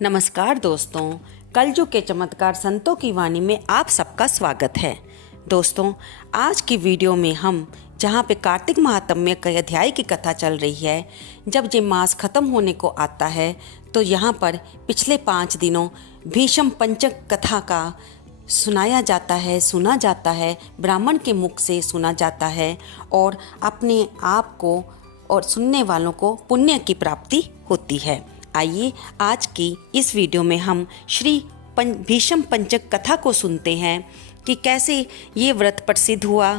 नमस्कार दोस्तों, कलयुग के चमत्कार संतों की वाणी में आप सबका स्वागत है। दोस्तों, आज की वीडियो में हम जहाँ पे कार्तिक महात्म्य के अध्याय की कथा चल रही है, जब ये मास खत्म होने को आता है तो यहाँ पर पिछले 5 दिनों भीष्म पंचक कथा का सुना जाता है, ब्राह्मण के मुख से सुना जाता है और अपने आप को और सुनने वालों को पुण्य की प्राप्ति होती है। आइए आज की इस वीडियो में हम श्री भीष्म पंचक कथा को सुनते हैं कि कैसे ये व्रत प्रसिद्ध हुआ,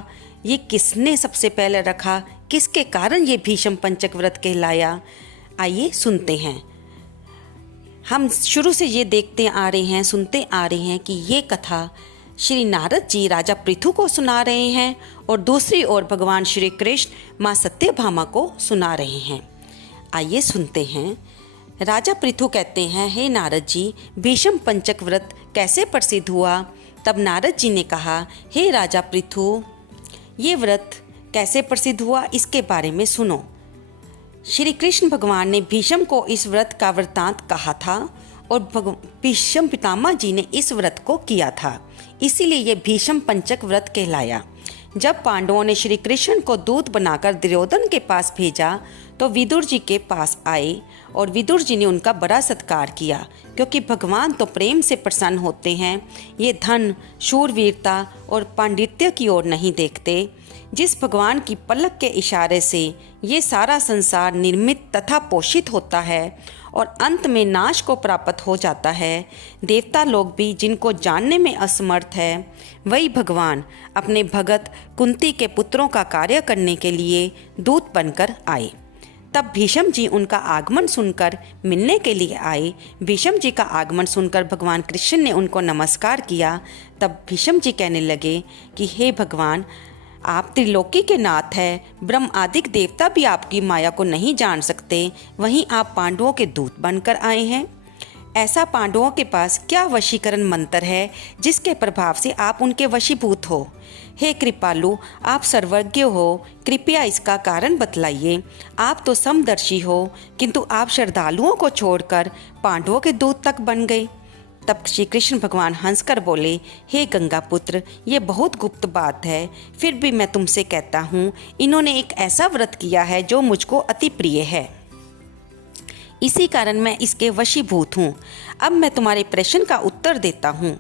ये किसने सबसे पहले रखा, किसके कारण ये भीष्म पंचक व्रत कहलाया। आइए सुनते हैं। हम शुरू से ये सुनते आ रहे हैं कि ये कथा श्री नारद जी राजा पृथु को सुना रहे हैं और दूसरी ओर भगवान श्री कृष्ण माँ सत्यभामा को सुना रहे हैं। आइए सुनते हैं। राजा पृथु कहते हैं, हे नारद जी, भीष्म पंचक व्रत कैसे प्रसिद्ध हुआ? तब नारद जी ने कहा, हे राजा पृथु, ये व्रत कैसे प्रसिद्ध हुआ इसके बारे में सुनो। श्री कृष्ण भगवान ने भीष्म को इस व्रत का वृतांत कहा था और भीष्म पितामह जी ने इस व्रत को किया था, इसीलिए यह भीष्म पंचक व्रत कहलाया। जब पांडवों ने श्री कृष्ण को दूत बनाकर दुर्योधन के पास भेजा तो विदुर जी के पास आए और विदुर जी ने उनका बड़ा सत्कार किया, क्योंकि भगवान तो प्रेम से प्रसन्न होते हैं। ये धन, शूरवीरता और पांडित्य की ओर नहीं देखते। जिस भगवान की पलक के इशारे से ये सारा संसार निर्मित तथा पोषित होता है और अंत में नाश को प्राप्त हो जाता है, देवता लोग भी जिनको जानने में असमर्थ है, वही भगवान अपने भगत कुंती के पुत्रों का कार्य करने के लिए दूत बनकर आए। तब भीष्म जी उनका आगमन सुनकर मिलने के लिए आए। भीष्म जी का आगमन सुनकर भगवान कृष्ण ने उनको नमस्कार किया। तब भीष्म जी कहने लगे कि हे भगवान, आप त्रिलोकी के नाथ हैं, ब्रह्म आदिक देवता भी आपकी माया को नहीं जान सकते, वहीं आप पांडवों के दूत बनकर आए हैं। ऐसा पांडवों के पास क्या वशीकरण मंत्र है जिसके प्रभाव से आप उनके वशीभूत हो? हे कृपालु, आप सर्वज्ञ हो, कृपया इसका कारण बतलाइए। आप तो समदर्शी हो, किंतु आप श्रद्धालुओं को छोड़कर पांडवों के दूत तक बन गए। तब श्री कृष्ण भगवान हंसकर बोले, हे गंगा पुत्र, ये बहुत गुप्त बात है, फिर भी मैं तुमसे कहता हूँ, इन्होंने एक ऐसा व्रत किया है जो मुझको अति प्रिय है, इसी कारण मैं इसके वशीभूत हूँ। अब मैं तुम्हारे प्रश्न का उत्तर देता हूँ।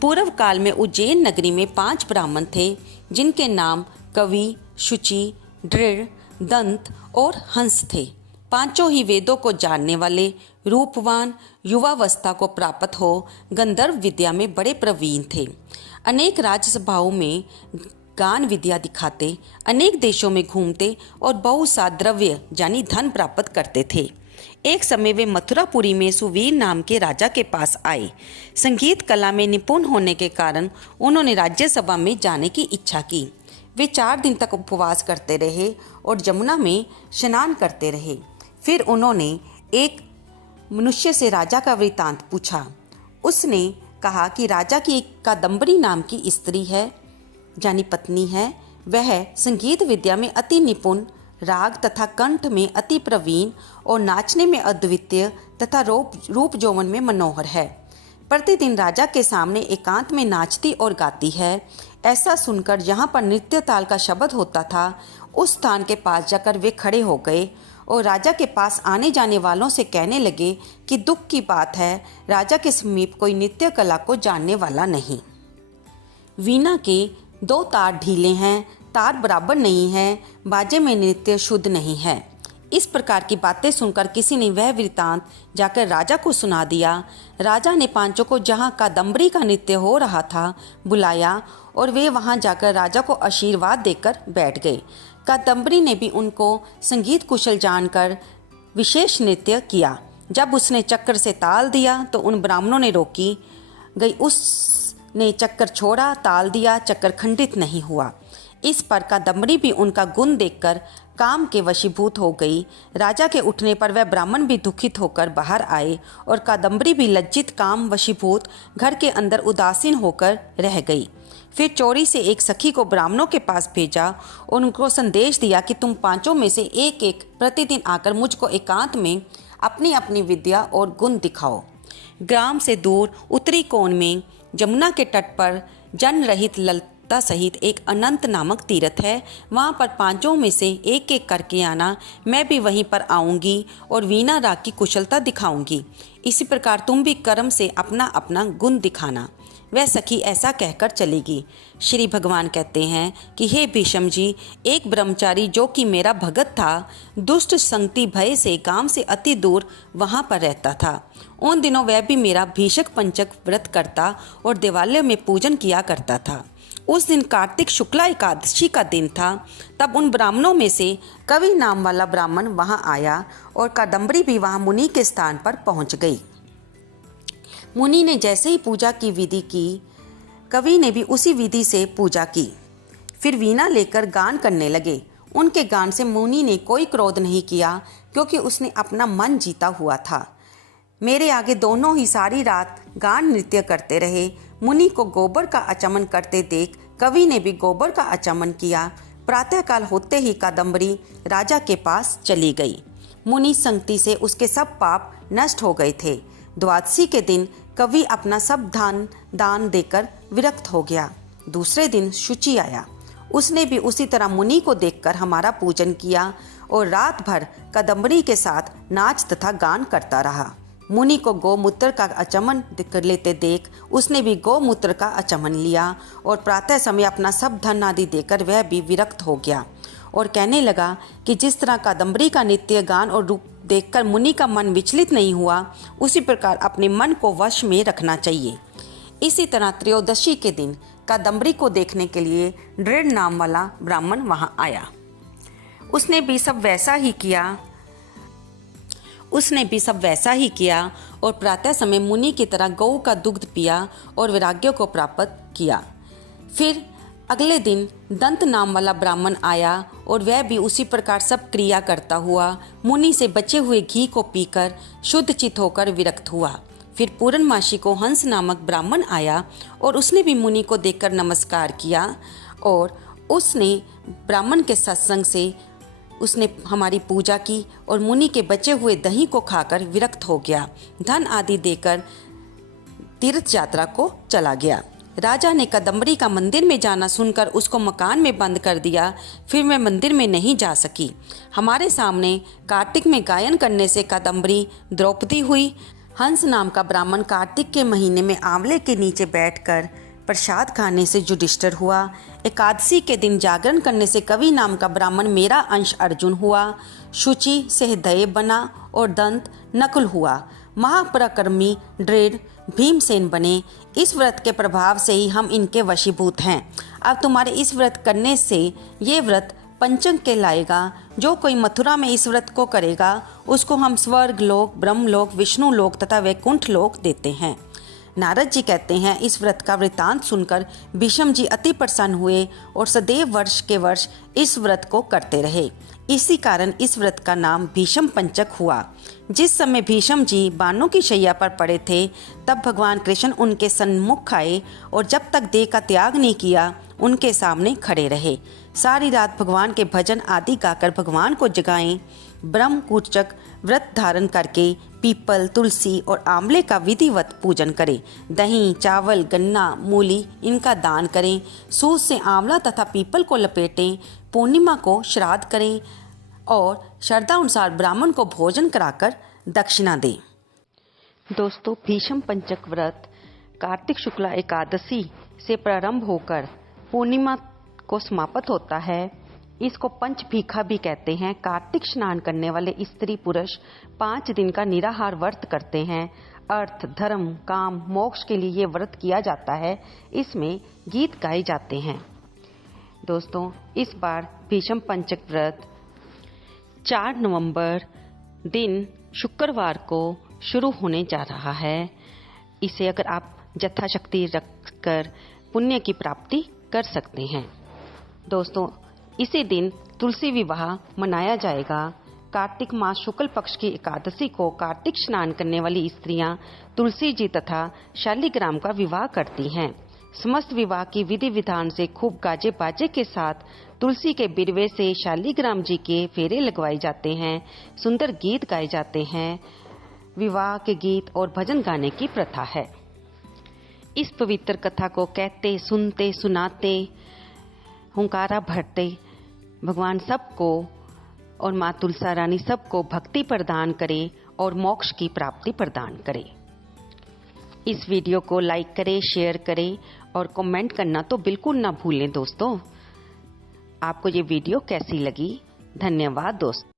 पूर्व काल में उज्जैन नगरी में 5 ब्राह्मण थे, जिनके नाम कवि, शुचि, दृढ़, दंत और हंस थे। पांचों ही वेदों को जानने वाले, रूपवान, युवावस्था को प्राप्त हो गंधर्व विद्या में बड़े प्रवीण थे। अनेक राजसभाओं में गान विद्या दिखाते, अनेक देशों में घूमते और बहुत सा द्रव्य यानी धन प्राप्त करते थे। एक समय वे मथुरापुरी में सुवीर नाम के राजा के पास आए। संगीत कला में निपुण होने के कारण उन्होंने राज्यसभा में जाने की इच्छा की। वे 4 दिन तक उपवास करते रहे और यमुना में स्नान करते रहे। फिर उन्होंने एक मनुष्य से राजा का वृतांत पूछा। उसने कहा कि राजा की एक कादम्बरी नाम की स्त्री है, यानी पत्नी है। वह संगीत विद्या में अति निपुण, राग तथा कंठ में अति प्रवीण और नाचने में अद्वितीय तथा रूप यौवन में मनोहर है। प्रतिदिन राजा के सामने एकांत में नाचती और गाती है। ऐसा सुनकर यहाँ पर नृत्य ताल का शब्द होता था, उस स्थान के पास जाकर वे खड़े हो गए और राजा के पास आने जाने वालों से कहने लगे कि दुख की बात है, राजा के समीप कोई नृत्य कला को जानने वाला नहीं। वीणा के 2 तार ढीले हैं, तार बराबर नहीं है, बाजे में नृत्य शुद्ध नहीं है। इस प्रकार की बातें सुनकर किसी ने वह वृतांत जाकर राजा को सुना दिया। राजा ने पांचों को जहाँ कादम्बरी का नृत्य हो रहा था बुलाया और वे वहाँ जाकर राजा को आशीर्वाद देकर बैठ गए। कादम्बरी ने भी उनको संगीत कुशल जानकर विशेष नृत्य किया। जब उसने चक्र से ताल दिया तो उन ब्राह्मणों ने रोकी गई, उसने चक्कर छोड़ा, ताल दिया, चक्कर खंडित नहीं हुआ। इस पर कादम्बरी भी उनका गुण देखकर काम के वशीभूत हो गई। राजा के उठने पर वह ब्राह्मण भी दुखित होकर बाहर आए और कादम्बरी भी लज्जित काम वशीभूत घर के अंदर उदासीन होकर रह गई। फिर चोरी से एक सखी को ब्राह्मणों के पास भेजा और उनको संदेश दिया कि तुम पांचों में से एक एक प्रतिदिन आकर मुझको एकांत में अपनी अपनी विद्या और गुण दिखाओ। ग्राम से दूर उत्तरी कोण में जमुना के तट पर जन रहित ललता सहित एक अनंत नामक तीर्थ है। वहाँ पर पांचों में से एक एक करके आना। मैं भी वहीं पर आऊँगी और वीणा राग की कुशलता दिखाऊंगी। इसी प्रकार तुम भी कर्म से अपना अपना गुण दिखाना। वह सखी ऐसा कहकर चलेगी। श्री भगवान कहते हैं कि हे भीष्म जी, एक ब्रह्मचारी जो कि मेरा भगत था, दुष्ट संगति भय से गांव से अति दूर वहां पर रहता था। उन दिनों वह भी मेरा भीषक पंचक व्रत करता और देवालय में पूजन किया करता था। उस दिन कार्तिक शुक्ला एकादशी का दिन था। तब उन ब्राह्मणों में से कवि नाम वाला ब्राह्मण वहां आया और कादम्बरी भी वहां मुनि के स्थान पर पहुंच गई। मुनि ने जैसे ही पूजा की विधि की, कवि ने भी उसी विधि से पूजा की। फिर वीणा लेकर गान करने लगे। उनके गान से मुनि ने कोई क्रोध नहीं किया, क्योंकि उसने अपना मन जीता हुआ था। मेरे आगे दोनों ही सारी रात गान नृत्य करते रहे। मुनि को गोबर का आचमन करते देख कवि ने भी गोबर का आचमन किया। प्रातःकाल होते ही कादम्बरी राजा के पास चली गई। मुनि संगति से उसके सब पाप नष्ट हो गए थे। द्वादशी के दिन कवि अपना सब दान देकर विरक्त हो गया। दूसरे दिन शुचि आया। उसने भी उसी तरह मुनि को देखकर हमारा पूजन किया और रात भर कादम्बरी के साथ नाच तथा गान करता रहा। मुनि को गौमूत्र का आचमन कर लेते देख उसने भी गौमूत्र का आचमन लिया और प्रातः समय अपना सब धन आदि देकर वह भी विरक्त हो गया और कहने लगा कि जिस तरह कादम्बरी का नित्य गान और रूप देखकर मुनि का मन विचलित नहीं हुआ, उसी प्रकार अपने मन को वश में रखना चाहिए। इसी तरह त्रयोदशी के दिन कादम्बरी को देखने के लिए दृढ़ नाम वाला ब्राह्मण वहां आया। उसने भी सब वैसा ही किया और प्रातः समय मुनि की तरह गौ का दुग्ध पिया और वैराग्य को प्राप्त किया। फिर अगले दिन दंत नाम वाला ब्राह्मण आया और वह भी उसी प्रकार सब क्रिया करता हुआ मुनि से बचे हुए घी को पीकर शुद्ध चित होकर विरक्त हुआ। फिर पूर्णमासी को हंस नामक ब्राह्मण आया और उसने भी मुनि को देखकर नमस्कार किया और उसने ब्राह्मण के सत्संग से उसने हमारी पूजा की और मुनि के बचे हुए दही को खाकर विरक्त हो गया। धन आदि देकर तीर्थ यात्रा को चला गया। राजा ने कादम्बरी का मंदिर में जाना सुनकर उसको मकान में बंद कर दिया। फिर मैं मंदिर में नहीं जा सकी। हमारे सामने कार्तिक में गायन करने से कादम्बरी द्रौपदी हुई। हंस नाम का ब्राह्मण कार्तिक के महीने में आंवले के नीचे बैठकर प्रसाद खाने से युधिष्ठिर हुआ। एकादशी के दिन जागरण करने से कवि नाम का ब्राह्मण मेरा अंश अर्जुन हुआ। शुचि सहदेव बना और दंत नकुल हुआ। महापराक्रमी दृढ़ भीमसेन बने। इस व्रत के प्रभाव से ही हम इनके वशीभूत हैं। अब तुम्हारे इस व्रत करने से ये व्रत पंचंग कहलाएगा। जो कोई मथुरा में इस व्रत को करेगा उसको हम स्वर्ग लोक, ब्रह्मलोक, विष्णु लोक तथा वैकुंठ लोक देते हैं। नारद जी कहते हैं, इस व्रत का वृतांत सुनकर भीष्म जी अति प्रसन्न हुए और सदैव वर्ष के वर्ष इस व्रत को करते रहे। इसी कारण इस व्रत का नाम भीष्म पंचक हुआ। जिस समय भीष्म जी बाणों की शैया पर पड़े थे, तब भगवान कृष्ण उनके सम्मुख आए और जब तक देह का त्याग नहीं किया उनके सामने खड़े रहे। सारी रात भगवान के भजन आदि गाकर भगवान को जगाएं। ब्रह्मकूटचक व्रत धारण करके पीपल, तुलसी और आंवले का विधिवत पूजन करें। दही, चावल, गन्ना, मूली इनका दान करें। सूत से आंवला तथा पीपल को लपेटें। पूर्णिमा को श्राद्ध करें और श्रद्धा अनुसार ब्राह्मण को भोजन कराकर दक्षिणा दें। दोस्तों, भीष्म पंचक व्रत कार्तिक शुक्ला एकादशी से प्रारंभ होकर पूर्णिमा को समाप्त होता है। इसको पंचभीखा भी कहते हैं। कार्तिक स्नान करने वाले स्त्री पुरुष 5 दिन का निराहार व्रत करते हैं। अर्थ, धर्म, काम, मोक्ष के लिए ये व्रत किया जाता है। इसमें गीत गाए जाते हैं। दोस्तों, इस बार भीष्म पंचक व्रत 4 नवंबर दिन शुक्रवार को शुरू होने जा रहा है। इसे अगर आप यथाशक्ति रखकर पुण्य की प्राप्ति कर सकते हैं। दोस्तों, इसी दिन तुलसी विवाह मनाया जाएगा। कार्तिक मास शुक्ल पक्ष की एकादशी को कार्तिक स्नान करने वाली स्त्रियां तुलसी जी तथा शालिग्राम का विवाह करती हैं। समस्त विवाह की विधि विधान से खूब गाजे बाजे के साथ तुलसी के बिरवे से शालिग्राम जी के फेरे लगवाए जाते हैं। सुंदर गीत गाए जाते हैं। विवाह के गीत और भजन गाने की प्रथा है। इस पवित्र कथा को कहते, सुनते, सुनाते, हुंकारा भरते भगवान सबको और माँ तुलसा रानी सबको भक्ति प्रदान करे और मोक्ष की प्राप्ति प्रदान करे। इस वीडियो को लाइक करें, शेयर करें और कमेंट करना तो बिल्कुल ना भूलें दोस्तों। आपको ये वीडियो कैसी लगी? धन्यवाद दोस्तों।